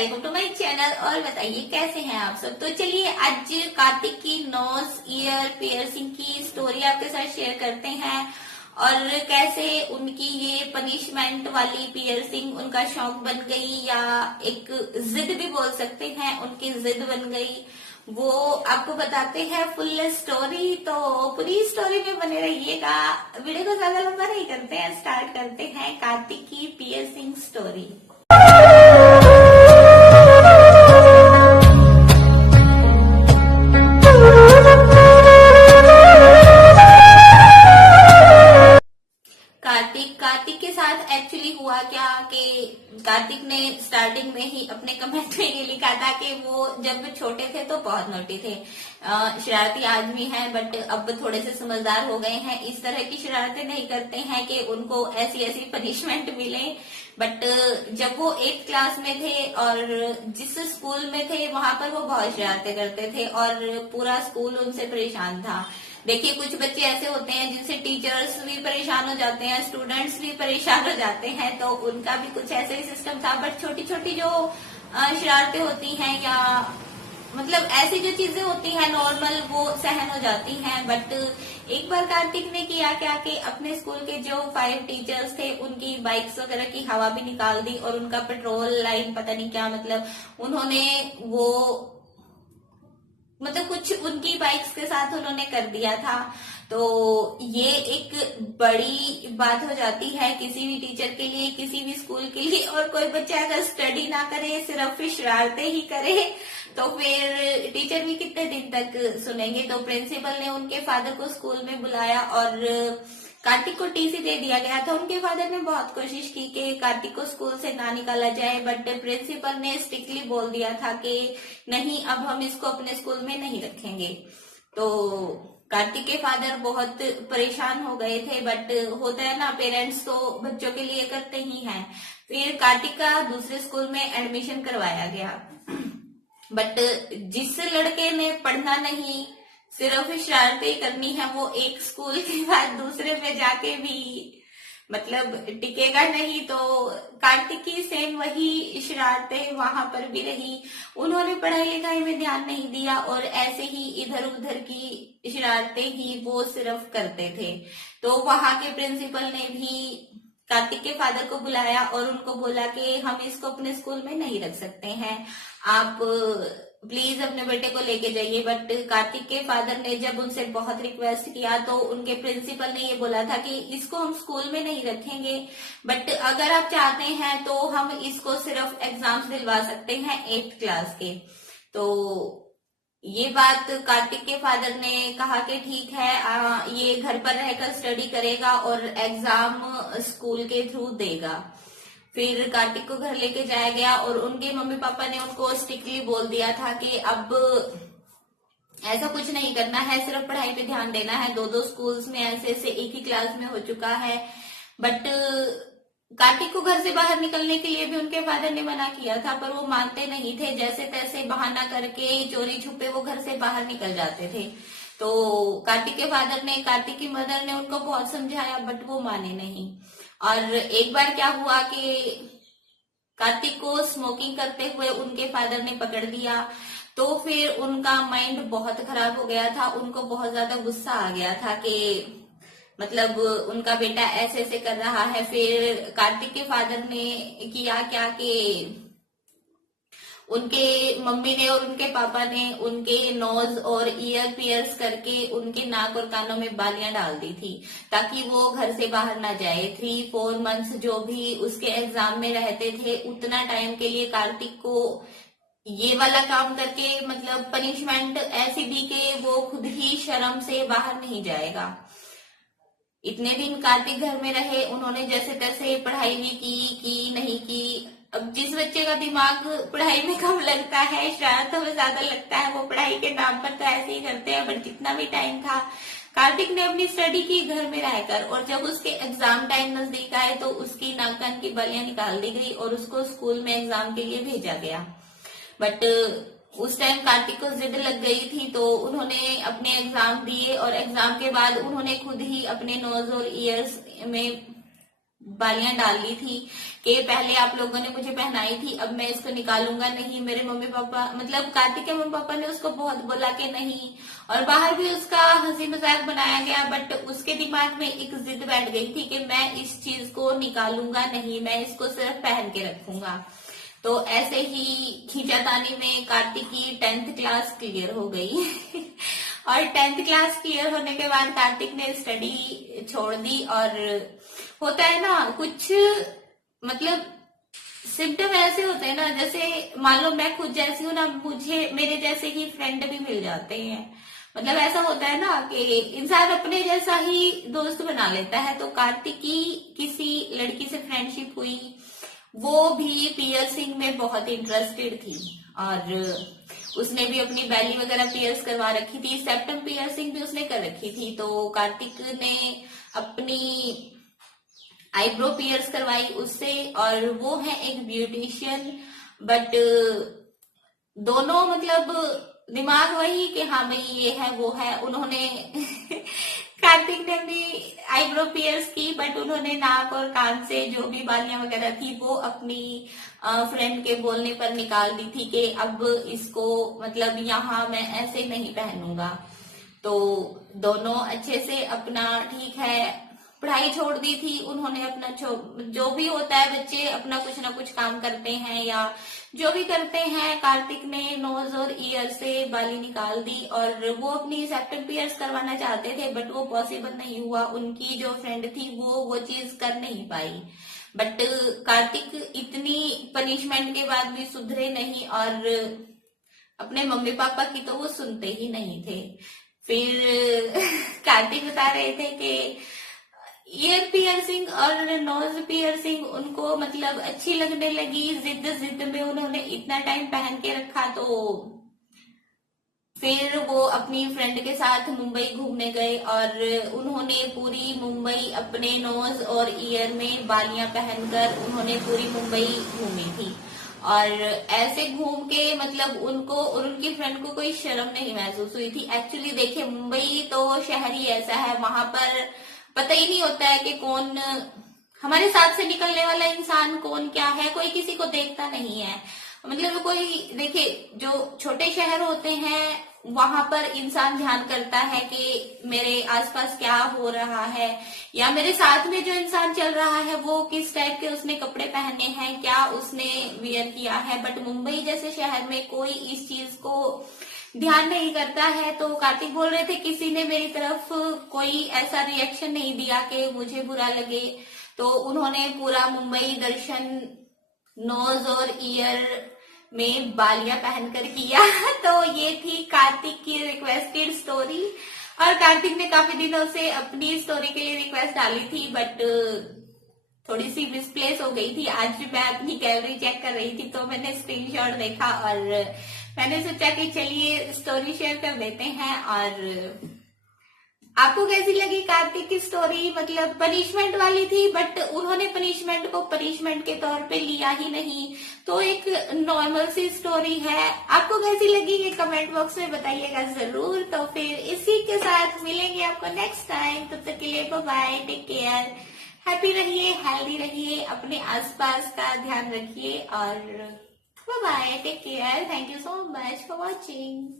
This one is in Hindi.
Welcome to my channel. और बताइए कैसे हैं आप सब। तो चलिए आज कार्तिक की नोज ईयर पियर्सिंग की स्टोरी आपके साथ शेयर करते हैं और कैसे उनकी ये पनिशमेंट वाली पियर्सिंग उनका शौक बन गई या एक जिद भी बोल सकते हैं, उनकी जिद बन गई, वो आपको बताते हैं फुल स्टोरी। तो पूरी स्टोरी में बने रहिएगा। वीडियो को ज्यादा लंबा नहीं करते हैं, स्टार्ट करते हैं कार्तिक की पियर्सिंग स्टोरी। कार्तिक के साथ एक्चुअली हुआ क्या कि कार्तिक ने स्टार्टिंग में ही अपने कमेंट में ये लिखा था कि वो जब छोटे थे तो बहुत नोटी थे, शरारती आदमी हैं, बट अब थोड़े से समझदार हो गए हैं, इस तरह की शरारतें नहीं करते हैं कि उनको ऐसी ऐसी पनिशमेंट मिले। बट जब वो 8th क्लास में थे और जिस स्कूल में थे वहां पर वो बहुत शरारतें करते थे और पूरा स्कूल उनसे परेशान था। देखिए कुछ बच्चे ऐसे होते हैं जिनसे टीचर्स भी परेशान हो जाते हैं, स्टूडेंट्स भी परेशान हो जाते हैं, तो उनका भी कुछ ऐसे ही सिस्टम था। बट छोटी छोटी जो शरारतें होती हैं या मतलब ऐसी जो चीजें होती हैं नॉर्मल, वो सहन हो जाती हैं। बट एक बार कार्तिक ने किया क्या कि अपने स्कूल के जो 5 टीचर्स थे उनकी बाइक्स वगैरह की हवा भी निकाल दी और उनका पेट्रोल लाइन पता नहीं क्या मतलब उन्होंने वो मतलब कुछ उनकी बाइक्स के साथ उन्होंने कर दिया था। तो ये एक बड़ी बात हो जाती है किसी भी टीचर के लिए, किसी भी स्कूल के लिए। और कोई बच्चा अगर स्टडी ना करे, सिर्फ शरारतें ही करे, तो फिर टीचर भी कितने दिन तक सुनेंगे। तो प्रिंसिपल ने उनके फादर को स्कूल में बुलाया और कार्तिक को टीसी दे दिया गया था। उनके फादर ने बहुत कोशिश की कि कार्तिक को स्कूल से ना निकाला जाए, बट प्रिंसिपल ने स्ट्रिक्टली बोल दिया था कि नहीं, अब हम इसको अपने स्कूल में नहीं रखेंगे। तो कार्तिक के फादर बहुत परेशान हो गए थे, बट होता है ना, पेरेंट्स तो बच्चों के लिए करते ही हैं। फिर कार्तिक का दूसरे स्कूल में एडमिशन करवाया गया। बट जिस लड़के ने पढ़ना नहीं, सिर्फ शरारतें करनी है, वो एक स्कूल के बाद दूसरे में जाके भी मतलब टिकेगा नहीं। तो कार्तिक की सेम वही शरारतें वहां पर भी रही। उन्होंने पढ़ाई लिखाई में ध्यान नहीं दिया और ऐसे ही इधर उधर की शरारतें ही वो सिर्फ करते थे। तो वहां के प्रिंसिपल ने भी कार्तिक के फादर को बुलाया और उनको बोला कि हम इसको अपने स्कूल में नहीं रख सकते हैं, आप प्लीज अपने बेटे को लेके जाइए। बट कार्तिक के फादर ने जब उनसे बहुत रिक्वेस्ट किया तो उनके प्रिंसिपल ने ये बोला था कि इसको हम स्कूल में नहीं रखेंगे, बट अगर आप चाहते हैं तो हम इसको सिर्फ एग्जाम्स दिलवा सकते हैं 8th क्लास के। तो ये बात कार्तिक के फादर ने कहा कि ठीक है, ये घर पर रहकर स्टडी करेगा और एग्जाम स्कूल के थ्रू देगा। फिर कार्तिक को घर लेके जाया गया और उनके मम्मी पापा ने उनको स्ट्रिक्टली बोल दिया था कि अब ऐसा कुछ नहीं करना है, सिर्फ पढ़ाई पे ध्यान देना है। 2-2 स्कूल्स में ऐसे एक ही क्लास में हो चुका है। बट कार्तिक को घर से बाहर निकलने के लिए भी उनके फादर ने मना किया था, पर वो मानते नहीं थे। जैसे तैसे बहाना करके चोरी छुपे वो घर से बाहर निकल जाते थे। तो कार्तिक के फादर ने, कार्तिक की मदर ने उनको बहुत समझाया, बट वो माने नहीं। और एक बार क्या हुआ कि कार्तिक को स्मोकिंग करते हुए उनके फादर ने पकड़ दिया। तो फिर उनका माइंड बहुत खराब हो गया था, उनको बहुत ज्यादा गुस्सा आ गया था कि मतलब उनका बेटा ऐसे ऐसे कर रहा है। फिर कार्तिक के फादर ने किया क्या कि उनके मम्मी ने और उनके पापा ने उनके नोज और ईयर पियर्स करके उनके नाक और कानों में बालियां डाल दी थी ताकि वो घर से बाहर ना जाए। 3-4 मंथ्स जो भी उसके एग्जाम में रहते थे, उतना टाइम के लिए कार्तिक को ये वाला काम करके मतलब पनिशमेंट ऐसी दी कि वो खुद ही शर्म से बाहर नहीं जाएगा। इतने दिन कार्तिक घर में रहे, उन्होंने जैसे तैसे पढ़ाई भी की नहीं की। अब जिस बच्चे का दिमाग पढ़ाई में कम लगता है, शरारतों में ज्यादा लगता है, वो पढ़ाई के नाम पर तो ऐसे ही करते हैं। बट जितना भी टाइम था, कार्तिक ने अपनी स्टडी की घर में रहकर, और जब उसके एग्जाम टाइम नजदीक आए तो उसकी नाक कान की बालियां निकाल दी गई और उसको स्कूल में एग्जाम के लिए भेजा गया। बट उस टाइम कार्तिक को जिद लग गई थी, तो उन्होंने अपने एग्जाम दिए और एग्जाम के बाद उन्होंने खुद ही अपने नोज और ईयर्स में बालियां डाल ली थी कि पहले आप लोगों ने मुझे पहनाई थी, अब मैं इसको निकालूंगा नहीं। मेरे मम्मी पापा मतलब कार्तिक के मम्मी पापा ने उसको बहुत बोला कि नहीं, और बाहर भी उसका हंसी मजाक बनाया गया, बट उसके दिमाग में एक जिद बैठ गई थी कि मैं इस चीज को निकालूंगा नहीं, मैं इसको सिर्फ पहन के रखूंगा। तो ऐसे ही खींचातानी में कार्तिक की 10th क्लास क्लियर हो गई और 10th क्लास क्लियर होने के बाद कार्तिक ने स्टडी छोड़ दी। और होता है ना कुछ मतलब सिम्टम ऐसे होते हैं ना, जैसे मान लो मैं खुद जैसी हूँ ना, मुझे मेरे जैसे ही फ्रेंड भी मिल जाते हैं। मतलब ऐसा होता है ना कि इंसान अपने जैसा ही दोस्त बना लेता है। तो कार्तिक की किसी लड़की से फ्रेंडशिप हुई, वो भी पियर्सिंग में बहुत इंटरेस्टेड थी और उसने भी अपनी बैली वगैरह पियर्स करवा रखी थी, सेप्टम पियर्सिंग भी उसने कर रखी थी। तो कार्तिक ने अपनी आईब्रो पियर्स करवाई उससे, और वो है एक ब्यूटिशियन, बट दोनों मतलब दिमाग वही कि हाँ भाई ये है वो है। उन्होंने कार्तिक ने भी आईब्रो पियर्स की, बट उन्होंने नाक और कान से जो भी बालियां वगैरह थी वो अपनी फ्रेंड के बोलने पर निकाल दी थी कि अब इसको मतलब यहाँ मैं ऐसे नहीं पहनूंगा। तो दोनों अच्छे से अपना ठीक है पढ़ाई छोड़ दी थी उन्होंने। अपना जो भी होता है बच्चे अपना कुछ ना कुछ काम करते हैं या जो भी करते हैं, कार्तिक ने नोज और ईयर से बाली निकाल दी और वो अपनी सेप्टम पियर्स करवाना चाहते थे, बट वो पॉसिबल नहीं हुआ। उनकी जो फ्रेंड थी वो चीज कर नहीं पाई। बट कार्तिक इतनी पनिशमेंट के बाद भी सुधरे नहीं और अपने मम्मी पापा की तो वो सुनते ही नहीं थे। फिर कार्तिक बता रहे थे कि ईयर पियर्सिंग और नोज पियर्सिंग उनको मतलब अच्छी लगने लगी, जिद जिद में उन्होंने इतना टाइम पहन के रखा। तो फिर वो अपनी फ्रेंड के साथ मुंबई घूमने गए और उन्होंने पूरी मुंबई अपने नोज और ईयर में बालियां पहनकर उन्होंने पूरी मुंबई घूमी थी। और ऐसे घूम के मतलब उनको और उनकी फ्रेंड को कोई शर्म नहीं महसूस हुई थी। एक्चुअली देखिए मुंबई तो शहर ही ऐसा है, वहां पर पता ही नहीं होता है कि कौन हमारे साथ से निकलने वाला इंसान कौन क्या है, कोई किसी को देखता नहीं है। मतलब कोई देखिए जो छोटे शहर होते हैं वहां पर इंसान ध्यान करता है कि मेरे आसपास क्या हो रहा है या मेरे साथ में जो इंसान चल रहा है वो किस टाइप के उसने कपड़े पहने हैं, क्या उसने वियर किया है। बट मुंबई जैसे शहर में कोई इस चीज को ध्यान नहीं करता है। तो कार्तिक बोल रहे थे किसी ने मेरी तरफ कोई ऐसा रिएक्शन नहीं दिया कि मुझे बुरा लगे। तो उन्होंने पूरा मुंबई दर्शन नोज और ईयर में बालियां पहनकर किया। तो ये थी कार्तिक की रिक्वेस्टेड स्टोरी और कार्तिक ने काफी दिनों से अपनी स्टोरी के लिए रिक्वेस्ट डाली थी, बट थोड़ी सी मिसप्लेस हो गई थी। आज भी मैं अपनी गैलरी चेक कर रही थी तो मैंने स्क्रीनशॉट देखा और मैंने सोचा कि चलिए स्टोरी शेयर कर देते हैं। और आपको कैसी लगी कार्तिक की स्टोरी? मतलब पनिशमेंट वाली थी, बट उन्होंने पनिशमेंट को पनिशमेंट के तौर पे लिया ही नहीं, तो एक नॉर्मल सी स्टोरी है। आपको कैसी लगी ये कमेंट बॉक्स में बताइएगा जरूर। तो फिर इसी के साथ मिलेंगे आपको नेक्स्ट टाइम, तब तक के लिए bye bye, take care, happy रहिए, हेल्दी रहिए, अपने आसपास का ध्यान रखिए और bye bye, take care, thank you so much for watching.